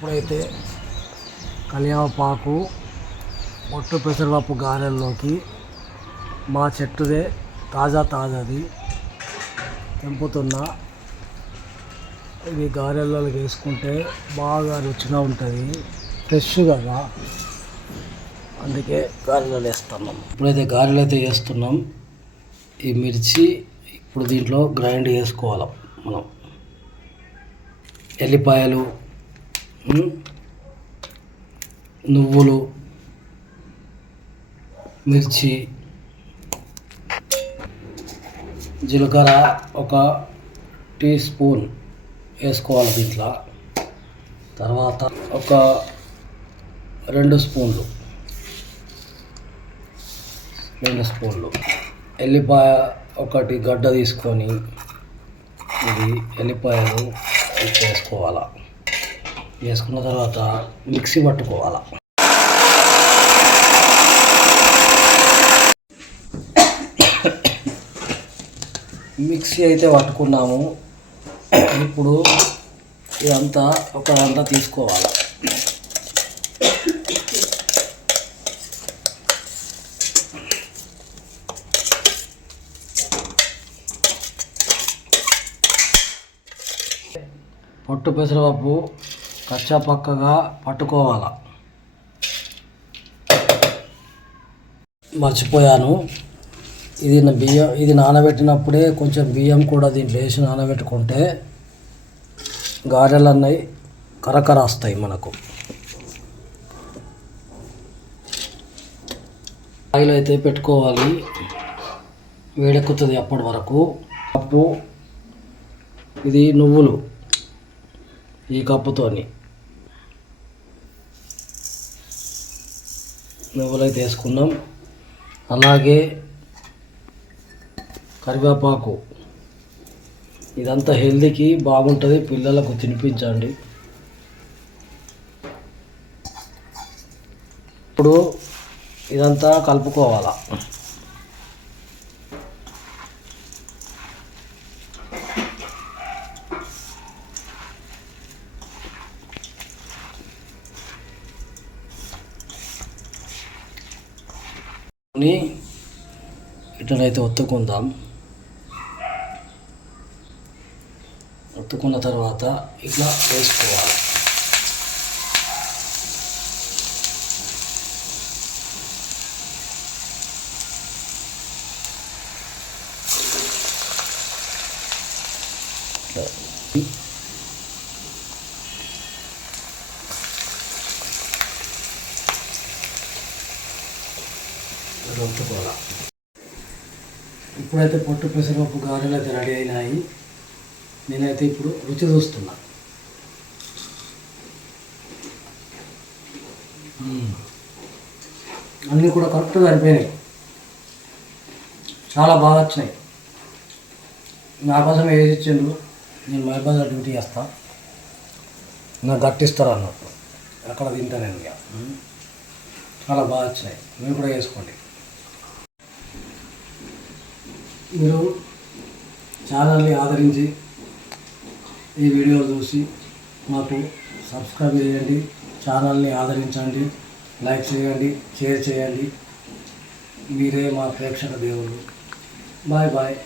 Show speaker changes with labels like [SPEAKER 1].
[SPEAKER 1] ఇప్పుడైతే కలియాపాకు మొట్టు పెసరపప్పు గారెల్లోకి మా చెట్టుదే తాజా తాజాది తెంపుతున్నా. ఇది గారెల్లోకి వేసుకుంటే బాగా రుచిగా ఉంటుంది ఫ్రెష్ కదా అందుకే గారెలు వేస్తున్నాం. ఇప్పుడైతే గారెలు అయితే వేస్తున్నాం. ఈ మిర్చి ఇప్పుడు దీంట్లో గ్రైండ్ చేసుకోవాలి మనం. ఎల్లిపాయలు నువ్వులు మిర్చి జీలకర్ర ఒక టీ స్పూన్ వేసుకోవాలి దీంట్లో. తర్వాత ఒక రెండు స్పూన్లు రెండు స్పూన్లు. ఎల్లిపాయ ఒకటి గడ్డ తీసుకొని ఇది ఎల్లిపాయలు వేసుకోవాలి వేసుకోవాలా. వేసుకున్న తర్వాత మిక్సీ పట్టుకోవాలి. మిక్సీ అయితే పట్టుకున్నాము. ఇప్పుడు ఇదంతా ఒక తీసుకోవాలి. పొట్టు పెసరపప్పు కచ్చా పక్కగా పట్టుకోవాలి. మర్చిపోయాను. ఇది నా బియ్యం ఇది నానబెట్టినప్పుడే కొంచెం బియ్యం కూడా దీంట్లో వేసి నానబెట్టుకుంటే గారెలు అన్నవి కరకర వస్తాయి మనకు. ఆయిల్ అయితే పెట్టుకోవాలి. వేడెక్కుతుంది అప్పటి వరకు. పప్పు ఇది నువ్వులు ఈ కప్పుతోని. నువ్వులు అయితే వేసుకున్నాం అలాగే కరివేపాకు. ఇదంతా హెల్తీకి బాగుంటుంది పిల్లలకు తినిపించండి. ఇప్పుడు ఇదంతా కలుపుకోవాలా? ని ఇట్లనైతే ఒత్తుకుందాం ఒత్తుకున్న తర్వాత ఇట్లా వేసుకోవాలి ఇట్లా. ఇట్లా ఒత్తుకోవాలి ఇప్పుడైతే పొట్టు పెసరపప్పు గారెలు అయితే రెడీ అయినాయి. నేనైతే ఇప్పుడు రుచి చూస్తున్నా. అన్నీ కూడా కరెక్ట్గా సరిపోయినాయి. చాలా బాగా వచ్చినాయి. నా కోసం ఏది ఇచ్చిండ్రు? నేను మహబాద్ డ్యూటీ చేస్తా. నాకు గట్టిస్తారు అన్నట్టు అక్కడ తింటా నేను ఇక. చాలా బాగా వచ్చినాయి. మీరు కూడా వేసుకోండి. మీరు ఛానల్ని ఆదరించి ఈ వీడియోలు చూసి మాకు సబ్స్క్రైబ్ చేయండి ఛానల్ని ఆదరించండి లైక్ చేయండి షేర్ చేయండి. మీరే మా ప్రేక్షక దేవుడు బాయ్ బాయ్.